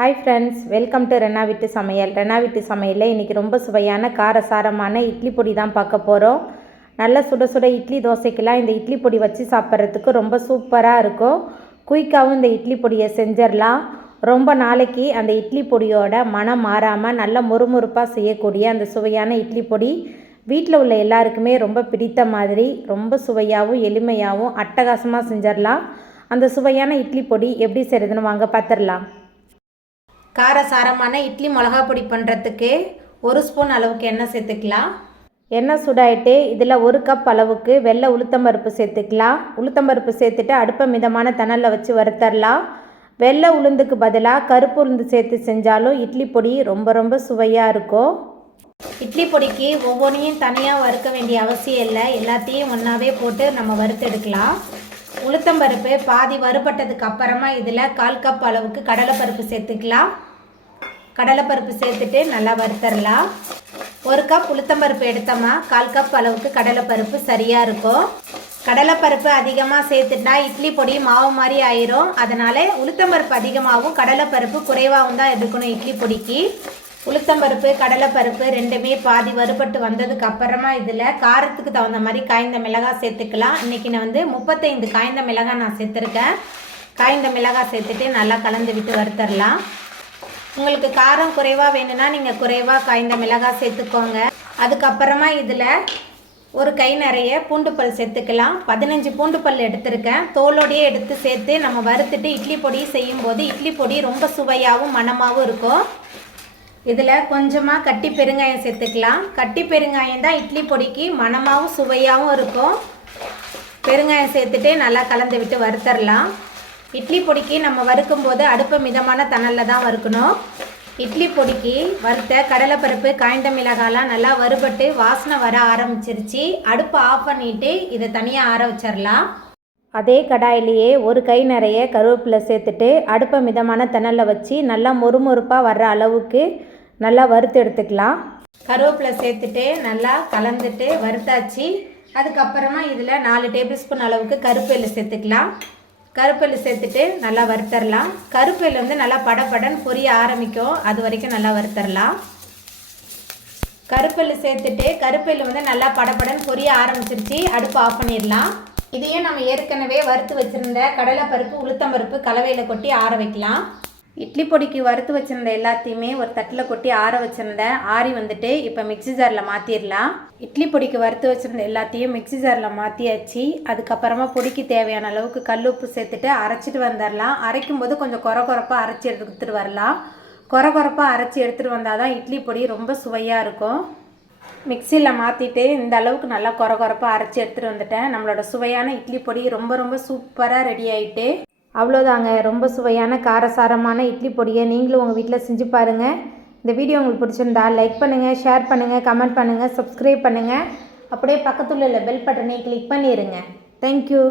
Hi friends welcome to Rena வீட்டு சமையல் ரெனா வீட்டு சமையலில் இன்றைக்கி ரொம்ப சுவையான காரசாரமான இட்லி பொடி தான் பார்க்க போகிறோம் நல்ல சுட சுட இட்லி தோசைக்கெல்லாம் இந்த இட்லி பொடி வச்சு சாப்பிட்றதுக்கு ரொம்ப சூப்பராக இருக்கும். குயிக்காகவும் இந்த இட்லி பொடியை செஞ்சிடலாம். ரொம்ப நாளைக்கு அந்த இட்லி பொடியோட மனம் மாறாமல் நல்ல முறுமுறுப்பாக செய்யக்கூடிய அந்த சுவையான இட்லி பொடி. வீட்டில் உள்ள எல்லாருக்குமே ரொம்ப பிடித்த மாதிரி ரொம்ப சுவையாகவும் எளிமையாகவும் அட்டகாசமாக செஞ்சிடலாம். அந்த சுவையான இட்லி பொடி எப்படி செய்கிறதுன்னு வாங்க பார்த்துடலாம் காரசாரமான இட்லி மிளகா பொடி பண்ணுறதுக்கு ஒரு ஸ்பூன் அளவுக்கு எண்ணெய் சேர்த்துக்கலாம். எண்ணெய் சூடாயிட்டு இதில் ஒரு கப் அளவுக்கு வெள்ளை உளுத்தம்பருப்பு சேர்த்துக்கலாம். உளுத்தம்பருப்பு சேர்த்துட்டு அடுப்பை மிதமான தணலில் வச்சு வறுத்தரலாம். வெள்ளை உளுந்துக்கு பதிலாக கருப்பு உளுந்து சேர்த்து செஞ்சாலும் இட்லி பொடி ரொம்ப ரொம்ப சுவையாக இருக்கும். இட்லி பொடிக்கு ஒவ்வொன்றையும் தனியாக வறுக்க வேண்டிய அவசியம் இல்லை. எல்லாத்தையும் ஒன்றாவே போட்டு நம்ம வறுத்தெடுக்கலாம். உளுத்தம்பருப்பு பாதி வறுபட்டதுக்கு அப்புறமா இதில் கால் கப் அளவுக்கு கடலைப்பருப்பு சேர்த்துக்கலாம். கடலைப்பருப்பு சேர்த்துட்டு நல்லா வறுத்தரலாம். ஒரு கப் உளுத்தம்பருப்பு எடுத்தோமா கால் கப் அளவுக்கு கடலைப்பருப்பு சரியாக இருக்கும். கடலைப்பருப்பு அதிகமாக சேர்த்துட்டா இட்லி பொடி மாவு மாதிரி ஆயிரும். அதனால் உளுத்தம்பருப்பு அதிகமாகவும் கடலைப்பருப்பு குறைவாகவும் தான் எடுக்கணும் இட்லி பொடிக்கு. உளுத்தம்பருப்பு கடலைப்பருப்பு ரெண்டுமே பாதி வறுபட்டு வந்ததுக்கு அப்புறமா இதில் காரத்துக்கு தகுந்த மாதிரி காய்ந்த மிளகாய் சேர்த்துக்கலாம். இன்றைக்கி நான் வந்து முப்பத்தைந்து காய்ந்த மிளகாய் நான் சேர்த்துருக்கேன். காய்ந்த மிளகாய் சேர்த்துட்டு நல்லா கலந்து விட்டு வறுத்தரலாம். உங்களுக்கு காரம் குறைவாக வேணும்னா நீங்கள் குறைவாக காய்ந்த மிளகாய் சேர்த்துக்கோங்க. அதுக்கப்புறமா இதில் ஒரு கை நிறைய பூண்டு பல் சேர்த்துக்கலாம். பதினஞ்சு பூண்டு பல் எடுத்திருக்கேன். தோலோடையே எடுத்து சேர்த்து நம்ம வறுத்துட்டு இட்லி பொடி செய்யும்போது இட்லி பொடி ரொம்ப சுவையாகவும் மணமாகவும் இருக்கும். இதில் கொஞ்சமாக கட்டி பெருங்காயம் சேர்த்துக்கலாம். கட்டி பெருங்காயம் தான் இட்லி பொடிக்கு மணமாகவும் சுவையாகவும் இருக்கும். பெருங்காயம் சேர்த்துட்டு நல்லா கலந்து விட்டு வறுத்தரலாம். இட்லி பொடிக்கு நம்ம வறுக்கும்போது அடுப்பு மிதமான தணலில் தான் வறுக்கணும். இட்லி பொடிக்கு வறுத்த கடலைப்பருப்பு காய்ந்த மிளகாலாம் நல்லா வறுபட்டு வாசனை வர ஆரம்பிச்சிருச்சு. அடுப்பை ஆஃப் பண்ணிவிட்டு இதை தனியாக ஆற வச்சிடலாம் அதே கடாயிலேயே ஒரு கை நிறைய கருவேப்பிலை சேர்த்துட்டு அடுப்பை மிதமான தணலில் வச்சு நல்லா மொறுமொறுப்பாக வர்ற அளவுக்கு நல்லா வறுத்து எடுத்துக்கலாம். கருவேப்பிலை சேர்த்துட்டு நல்லா கலந்துட்டு வறுத்தாச்சு. அதுக்கப்புறமா இதில் நாலு டேபிள் ஸ்பூன் அளவுக்கு கருப்பெல்லு சேர்த்துக்கலாம். கருப்பெல்லு சேர்த்துட்டு நல்லா வறுத்தரலாம். கருப்பெல்லு வந்து நல்லா படப்படன்னு பொரிய ஆரம்பிக்கும். அது வரைக்கும் நல்லா வறுத்தரலாம். கருப்பெல்லு சேர்த்துட்டு கருப்பெல்லு வந்து நல்லா படப்படன்னு பொரிய ஆரம்பிச்சிருச்சு. அடுப்பு ஆஃப் பண்ணிடலாம். இதையும் நம்ம ஏற்கனவே வறுத்து வச்சுருந்த கடலைப்பருப்பு உளுத்தம்பருப்பு கலவையில் கொட்டி ஆற வைக்கலாம். இட்லி பொடிக்கு வறுத்து வச்சுருந்த எல்லாத்தையுமே ஒரு தட்டில் கொட்டி ஆற வச்சுருந்தேன் ஆறி வந்துட்டு இப்போ மிக்ஸி ஜாரில் மாற்றிடலாம் இட்லி பொடிக்கு வறுத்து வச்சுருந்த எல்லாத்தையும் மிக்ஸி ஜாரில் மாற்றியாச்சு அதுக்கப்புறமா பொடிக்கு தேவையான அளவுக்கு கல் உப்பு சேர்த்துட்டு அரைச்சிட்டு வந்துடலாம் அரைக்கும் போது கொஞ்சம் குறை குறைப்பாக அரைச்சி எடுத்துகிட்டு வரலாம். குறை குறைப்பாக அரைச்சி எடுத்துகிட்டு வந்தால் தான் இட்லி பொடி ரொம்ப சுவையாக இருக்கும். மிக்சியில் மாற்றிட்டு இந்த அளவுக்கு நல்லா குறை குறைப்பாக அரைச்சி எடுத்துகிட்டு வந்துட்டேன். நம்மளோட சுவையான இட்லி பொடி ரொம்ப ரொம்ப சூப்பராக ரெடி ஆகிட்டு அவ்வளோதாங்க. ரொம்ப சுவையான காரசாரமான இட்லி பொடியை நீங்களும் உங்கள் வீட்டில் செஞ்சு பாருங்கள் இந்த வீடியோ உங்களுக்கு பிடிச்சிருந்தா லைக் பண்ணுங்கள் ஷேர் பண்ணுங்கள் கமெண்ட் பண்ணுங்கள் சப்ஸ்கிரைப் பண்ணுங்கள் அப்படியே பக்கத்தில் உள்ள பெல் பட்டனை கிளிக் பண்ணிடுங்க தேங்க்யூ